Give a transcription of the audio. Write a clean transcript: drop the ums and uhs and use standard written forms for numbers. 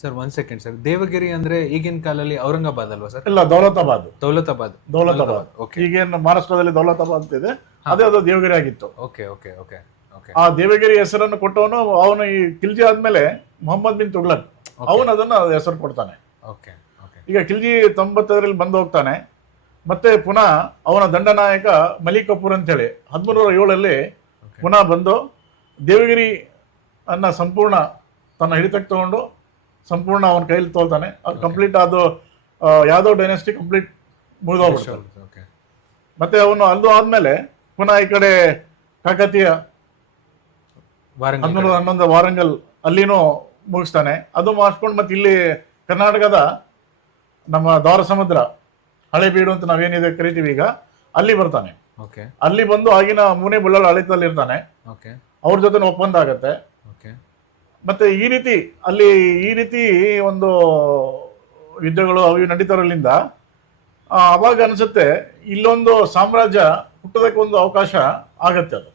Sir 1 second sir, Devagiri ಅಂದ್ರೆ ಈಗಿನ ಕಾಲದಲ್ಲಿ ಔರಂಗಾಬಾದ್ ಅಲ್ವಾ ಸರ್? ಇಲ್ಲ, ದೌಲತಾಬಾದ್. ದೌಲತಾಬಾದ್. ಓಕೆ ಈಗೇನು ಮಹಾರಾಷ್ಟ್ರದಲ್ಲಿ ದೌಲತಾಬಾದ್ ಅಂತ ಇದೆ, ಅದೇ ಅದು ದೇವಗಿರಿ ಆಗಿತ್ತು. Okay okay okay okay. ಆ ದೇವಗಿರಿ ಹೆಸರನ್ನು ಕೊಟ್ಟವನು ಅವನು ಈ ಖಿಲ್ಜಿ ಆದ್ಮೇಲೆ ಮೊಹಮ್ಮದ್ ಬಿನ್ ತುಗ್ಲಕ್, ಅವನು ಅದನ್ನ ಹೆಸರು ಕೊಡ್ತಾನೆ. Okay okay. ಈಗ ಖಿಲ್ಜಿ 95ರಲ್ಲಿ ಬಂದು ಹೋಗ್ತಾನೆ. ಮತ್ತೆ ಪುನಃ ಅವನ ದಂಡನಾಯಕ ಮಲಿಕ್ ಕಪೂರ್ ಅಂತೇಳಿ 1307 ಪುನಃ ಬಂದು ದೇವಗಿರಿ ಅನ್ನ ಸಂಪೂರ್ಣ ತನ್ನ ಹಿಡಿತಕ್ಕೆ ತಗೊಂಡು ಸಂಪೂರ್ಣ ಅವನ ಕೈಲಿ ತೋಲ್ತಾನೆ. ಅದು ಕಂಪ್ಲೀಟ್ ಅದು ಯಾದವ್ ಡೈನೆಸ್ಟಿ ಕಂಪ್ಲೀಟ್ ಮುಗಿದೋಗ್ಬಿಡ್ತಾರೆ. ಮತ್ತೆ ಅವನು ಅಲ್ಲೂ ಆದ್ಮೇಲೆ ಪುನಃ ಈ ಕಡೆ ಕಾಕತೀಯ 1311 ವಾರಂಗಲ್ ಅಲ್ಲಿನೂ ಮುಗಿಸ್ತಾನೆ. ಅದು ಮಾಡಿಸ್ಕೊಂಡು ಮತ್ತೆ ಇಲ್ಲಿ ಕರ್ನಾಟಕದ ನಮ್ಮ ದ್ವಾರ ಸಮುದ್ರ ಹಳೆಬೀಡು ಅಂತ ನಾವೇನಿದೆ ಕರಿತೀವಿ ಈಗ, ಅಲ್ಲಿ ಬರ್ತಾನೆ. ಅಲ್ಲಿ ಬಂದು ಆಗಿನ ಮುನೆ ಬುಳ್ಳಾಳ ಆಡಳಿತದಲ್ಲಿ ಇರ್ತಾನೆ. ಅವ್ರ ಜೊತೆ ಒಪ್ಪಂದ ಆಗತ್ತೆ. ಮತ್ತೆ ಈ ರೀತಿ ಒಂದು ಯುದ್ಧಗಳು ಅವು ನಡೀತಾರಲ್ಲಿಂದ ಅವಾಗ ಅನ್ಸುತ್ತೆ ಇಲ್ಲೊಂದು ಸಾಮ್ರಾಜ್ಯ ಹುಟ್ಟೋದಕ್ಕೆ ಒಂದು ಅವಕಾಶ ಆಗತ್ತೆ ಅದು.